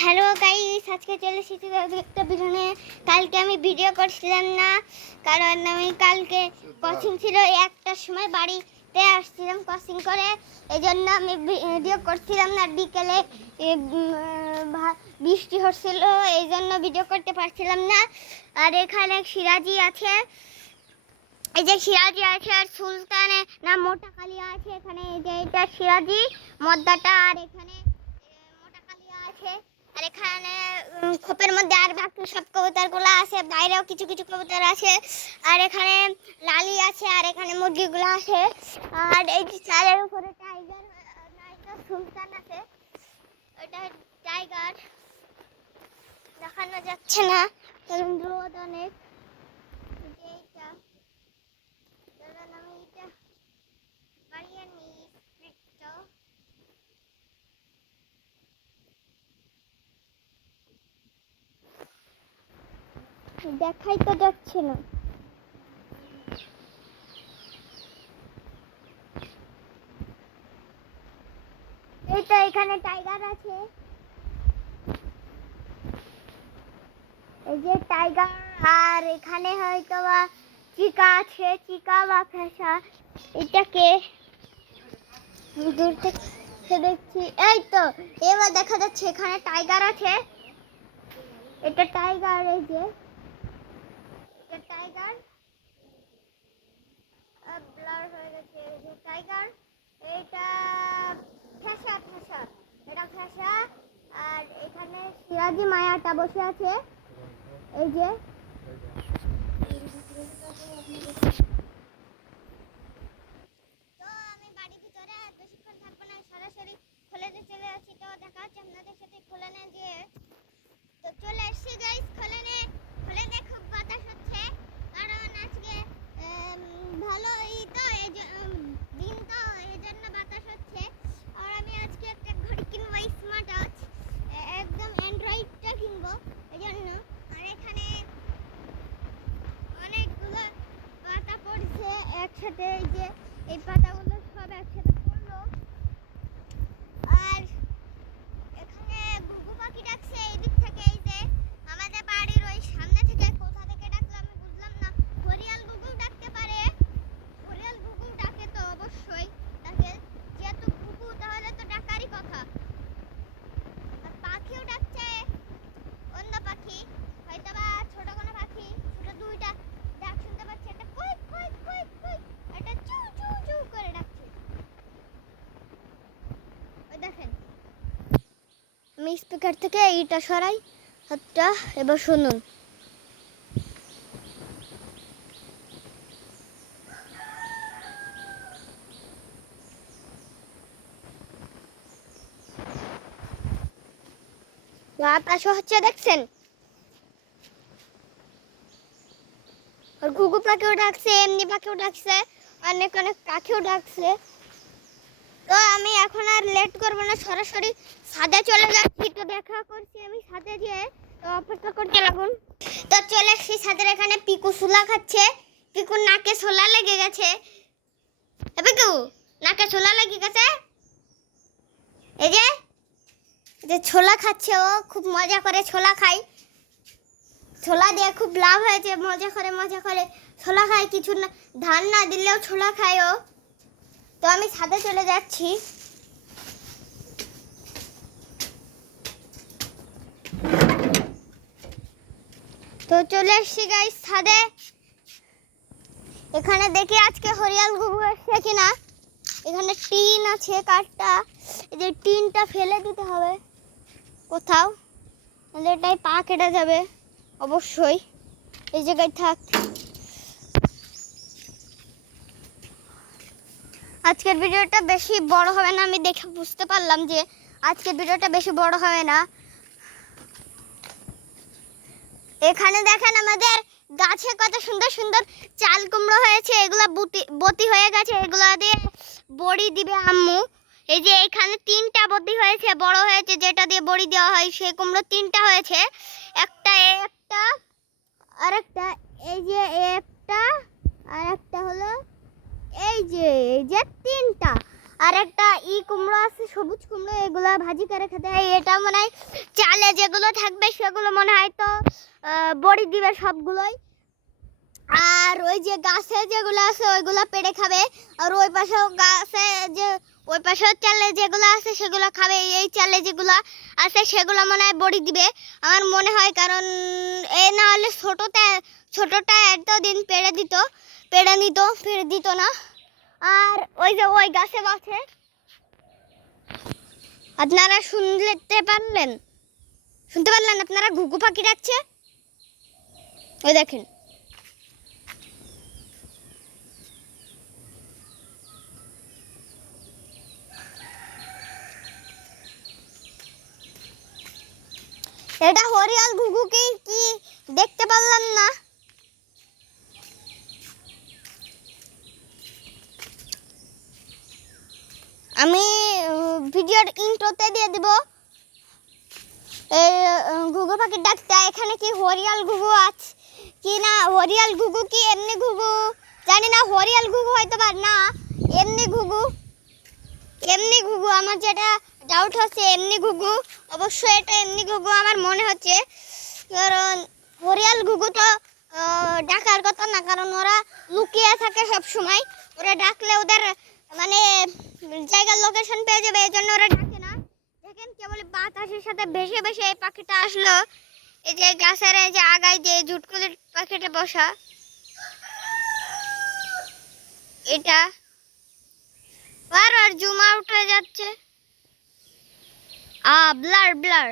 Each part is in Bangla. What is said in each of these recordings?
হ্যালো গাইস, আজকে চলে এসেছি একটা ভিডিও নিয়ে। কালকে আমি ভিডিও করছিলাম না, কারণ আমি কালকে কোচিং ছিল, একটার সময় বাড়িতে আসছিলাম কোচিং করে, এই জন্য আমি ভিডিও করছিলাম না। বিকেলে বৃষ্টি হচ্ছিল, এই জন্য ভিডিও করতে পারছিলাম না। আর এখানে সিরাজি আছে, এই যে সিরাজি আছে, আর সুলতানে না মোটা কালিয়া আছে। এখানে এই যে এটা সিরাজি মদ্দাটা, আর এখানে মোটা কালিয়া আছে। আর এখানে খোপের মধ্যে আর বাকি সব কবুতরগুলো আছে, বাইরেও কিছু কিছু কবুতর আছে। আর এখানে লালি আছে, আর এখানে মুরগিগুলো আছে। আর এই যে চালের উপরে টাইগার সুলতান আছে, এটা টাইগার দেখানো যাচ্ছে না কারণ রোদ অনেক। এইটা আমি এটা বাড়িয়ে নিই স্পিডটা। দেখাই তো যাচ্ছে না। এইটা এখানে টাইগার আছে, এই যে টাইগার। আর এখানে হয়তো বা চিকা আছে, চিকা বা ফেসা। এটাকে দূর থেকে দেখছি, এই তো এবার দেখা যাচ্ছে এখানে টাইগার আছে। এটা টাইগার, এই যে এটা টাইগার, ব্লার হয়ে গেছে। এই যে টাইগার, এটা ফেসা ফেসা, এটা ফেসা। আর এখানে সিরাজি মায়াটা বসে আছে, এই যে চলে আসি। তো দেখা হচ্ছে আপনাদের সাথে খোলানে যে, তো চলে এসছি গাইস খোলানে। খোলানে খুব বাতাস হচ্ছে, কারণ আজকে ভালোই তো দিন, তো এই জন্য বাতাস হচ্ছে। আর আমি আজকে একটা ঘড়ি কিনবো, স্মার্ট ওয়াচ, একদম অ্যান্ড্রয়েডটা কিনবো এই জন্য। আর এখানে অনেকগুলো পাতা পড়ছে একসাথে, এই যে এই পাতাগুলো সব একসাথে পড়লো। আর এখানে ঘুঘু পাখি ডাকছে এই দিক থেকে, এই যে আমাদের বাড়ির ওই সামনে থেকে। কোথা থেকে ডাকলো আমি বুঝলাম না। ঘড়িয়াল ঘুঘু ডাকতে পারে, ঘড়িয়াল ঘুঘু ডাকে তো অবশ্যই ডাকে, যেহেতু ঘুঘু তাহলে তো ডাকারই কথা। আর পাখিও ডাকছে, অন্য পাখি হয়তো বা ছোট কোনো পাখি, ছোট দুইটা ডাক শুনতে পাচ্ছি। একটা কুইক কুইক কুইক কুইক, একটা চু চু চু করে ডাকছে, ওই দেখেন। আমি স্পিকার থেকে এইটা সরাই হাতটা, এবার শুনুন। বাতাস হচ্ছে দেখছেন, আর ঘুঘু পাখিও ডাকছে, এমনি পাখিও ডাকছে, অনেক অনেক পাখিও ডাকছে। তো আমি এখন আর লেট করবো না, সরাসরি ছাদে চলে যাচ্ছি। তো দেখা করছি আমি ছাদে গিয়ে, তো অপেক্ষা করতে লাগুন। তো চলে এসেছি ছাদের, এখানে পিকু ছোলা খাচ্ছে। পিকুর নাকে ছোলা লেগে গেছে, পিকু নাকে ছোলা লেগে গেছে। এই যে ছোলা খাচ্ছে, ও খুব মজা করে ছোলা খায়। ছোলা দিয়ে খুব লাভ হয়েছে, মজা করে ছোলা খায়। কিছু না, ধান না দিলেও ছোলা খায় ও। তো আমি ছাদে চলে যাচ্ছি। তো চলে এসছি গাইস ছাদে। এখানে দেখি আজকে হরিয়াল ঘুঘু এসছে কিনা। এখানে টিন আছে কাঠটা, এই যে টিনটা ফেলে দিতে হবে কোথাও, নাহলে এটাই পা কেটে যাবে অবশ্যই। এই জায়গায় থাক। আজকের ভিডিওটা বেশি বড় হবে না, আমি দেখে বুঝতে পারলাম যে আজকের ভিডিওটা বেশি বড় হবে না। এখানে দেখেন আমাদের গাছে কত সুন্দর সুন্দর চাল কুমড়ো হয়েছে, এগুলা বতি হয়ে গেছে, এগুলা দিয়ে বড়ি দিবে আম্মু। এই যে এখানে 3টা বতি হয়েছে, বড় হয়েছে, যেটা দিয়ে বড়ি দেওয়া হয় সেই কুমড়ো 3টা হয়েছে। একটা আর একটা, এই যে একটা, আর একটা হলো এই যে 3টা। আর একটা কুমড়ো আছে, সবুজ কুমড়ো, এগুলো ভাজি করে খেতে হয়। এটা মনে হয় চালে যেগুলো থাকবে সেগুলো মনে হয় তো বড়ি দিবে সবগুলোই। আর ওই যে গাছে যেগুলো আছে ওইগুলো পেড়ে খাবে। আর ওই পাশেও গাছে যে ওই পাশেও চালে যেগুলো আছে সেগুলো খাবে। এই চালে যেগুলো আছে সেগুলো মনে হয় বড়ি দিবে আমার মনে হয়, কারণ এ না হলে ছোটটা এতদিন পেড়ে দিত না। আর ওই যে ওই গাছে আপনারা শুনতে পারলেন আপনারা ঘুঘু পাখি ডাকছে, ওই দেখেন। এটা হরিয়াল ঘুঘু কি দেখতে পারলাম না। আমি ভিডিওর ইন্ট্রোতে দিয়ে দিব এই ঘুঘু পাখির ডাকটা। এখানে কি হরিয়াল ঘুঘু আছে কি না, হরিয়াল ঘুঘু কি এমনি ঘুঘু জানি না। হরিয়াল ঘুঘু হয়তো বা না, এমনি ঘুঘু আমার যেটা ডাউট হচ্ছে, এমনি ঘুঘু। অবশ্যই এটা এমনি ঘুঘু আমার মনে হচ্ছে, কারণ হরিয়াল ঘুঘু তো ডাকার কথা না, কারণ ওরা লুকিয়ে থাকে সব সময়। ওরা ডাকলে ওদের মানে জায়গার লোকেশন পেয়ে যাবে, এই জন্য ওরা ডাকে না। দেখেন কেবল বাতাসের সাথে ভেসে ভেসে এই পাখিটা আসলো। এই যে গাছের এই যে আগায় যে জুটকুলির পাখিটা বসা, এটা বারবার জুম আউট হয়ে যাচ্ছে। ব্লার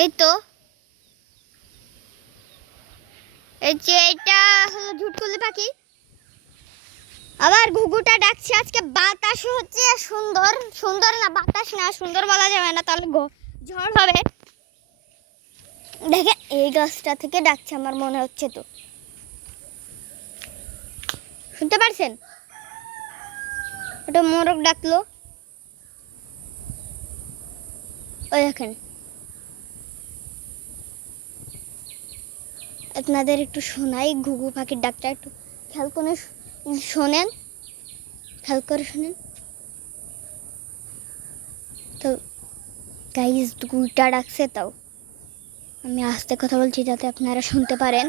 এই তো, এই যে এটা হলো ঝুটকুলি পাখি। আবার ঘুঘুটা ডাকছে। আজকে বাতাস হচ্ছে সুন্দর না, বাতাস না, সুন্দর বলা যাবে না, তাহলে ঝড় হবে। দেখে এই গাছটা থেকে ডাকছে আমার মনে হচ্ছে, তো শুনতে পারছেন? ওটা মোরগ ডাকলো, ওই দেখেন। আপনাদের একটু শোনাই ঘুঘু পাখির ডাকটা, একটু খেয়াল করে শোনেন। তো গাইস দুইটা ডাকছে, তাও আমি আস্তে কথা বলছি যাতে আপনারা শুনতে পারেন।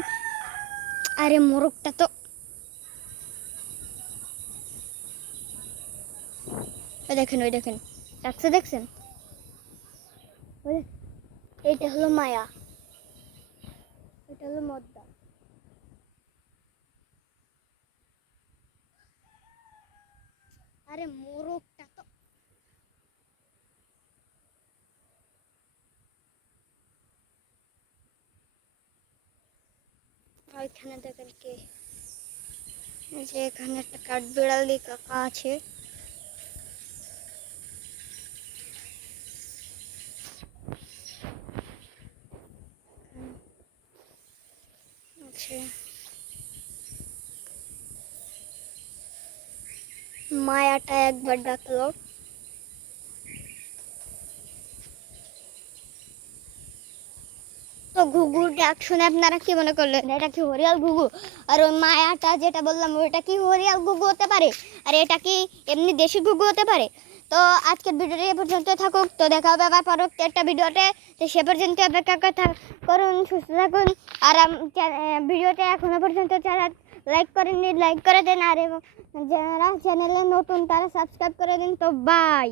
আরে মোরগটা তো ওই দেখেন ডাকছে, দেখছেন? এইটা হলো মায়া, এটা হলো মদ্দা। আরে মোরগটা তো ওইখানে দেখেন কে, যে এখানে একটা কাঠবিড়ালি কাকা আছে। মায়াটা একবার ডাকলো। তো ঘুঘুর ডাক শুনে আপনারা কি মনে করলেন, এটা কি হরিয়াল ঘুঘু? আর ওই মায়াটা যেটা বললাম ওইটা কি হরিয়াল ঘুঘু হতে পারে? আর এটা কি এমনি দেশি ঘুঘু হতে পারে? তো আজকের ভিডিওটা এ পর্যন্ত থাকুক। তো দেখা হবে আবার পরবর্তী একটা ভিডিওতে। তো সে পর্যন্ত অপেক্ষা করুন, সুস্থ থাকুন। আর ভিডিওটা এখনো পর্যন্ত যারা লাইক করেননি লাইক করে দেন, আর যারা চ্যানেলে নতুন তারা সাবস্ক্রাইব করে দিন। তো বাই।